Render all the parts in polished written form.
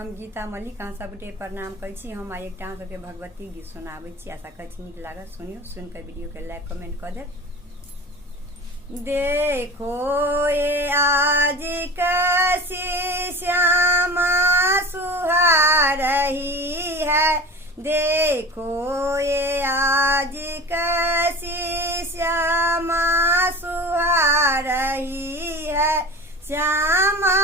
हम गीता मलिक अहाँ सबके प्रणाम करै छी। हम आइ एकटा अहाँ सबके भगवती गीत सुनाबै छी। आशा करै छी नीक लागत। सुनियो, सुनकर वीडियो के लाइक कमेंट कर दे। देखो ये आज कैसी श्यामा सुहा रही है, देखो ये आज कैसी श्यामा सुहा रही है, श्यामा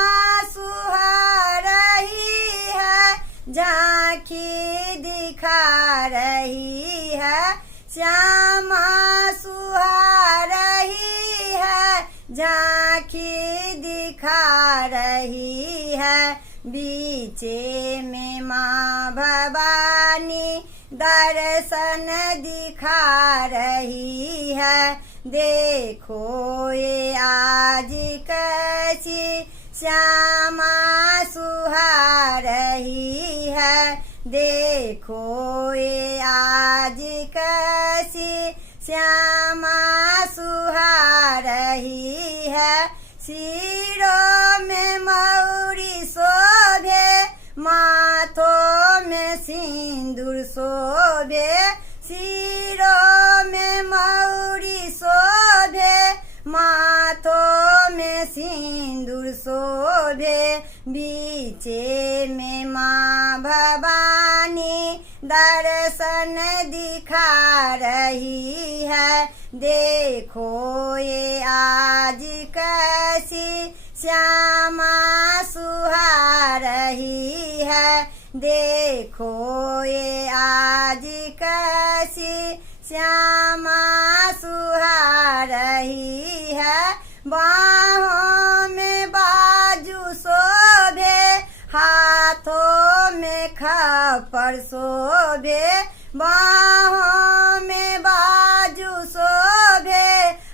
सुहा रही है, झांकी दिखा रही है, श्यामा सुहा रही है, झांकी दिखा रही है। बीचे में माँ भवानी दर्शन दिखा रही है, देखो ये आज कैसी श्यामा सुहा रही है, देखो ये आज कैसी श्यामा सुहा रही है। सिरों में मौरी शोभे, माथों में सिंदूर शोभे, सिरों में मौरी शोभे, माथों में सिंदूर शोभे, बीचे में माँ भवानी दर्शन दिखा रही है, देखो ये आज कैसी श्यामा सुहा रही है, देखो ये आज कैसी श्यामा सुहा रही है। बाहों में बाजू शोभे, हाथों में खप्पर शोभे, बाहों में बाजू शोभे,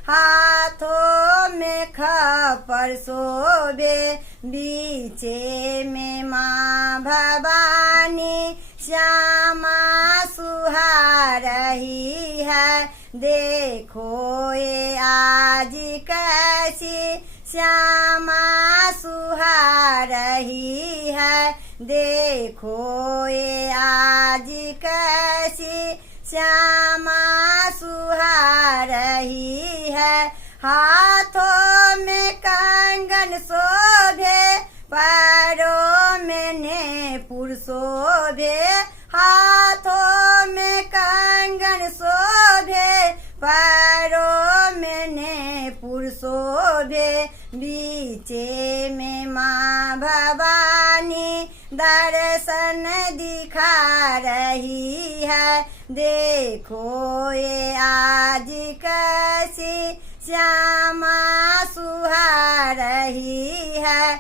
हाथों में खप्पर शोभे, बीचे में माँ भवानी श्यामा सुहा रही है, देखो ये आज कैसी श्यामा सुहा रही है, देखो ये आज कैसी श्यामा सुहा रही है। हाथों में कंगन शोभे, पैरों में नूपुर शोभे, हाथों में कंगन शोभे, पैरों में नूपुर शोभे, बीचे में माँ भवानी दर्शन दिखा रही है, देखो ये आज कैसी श्यामा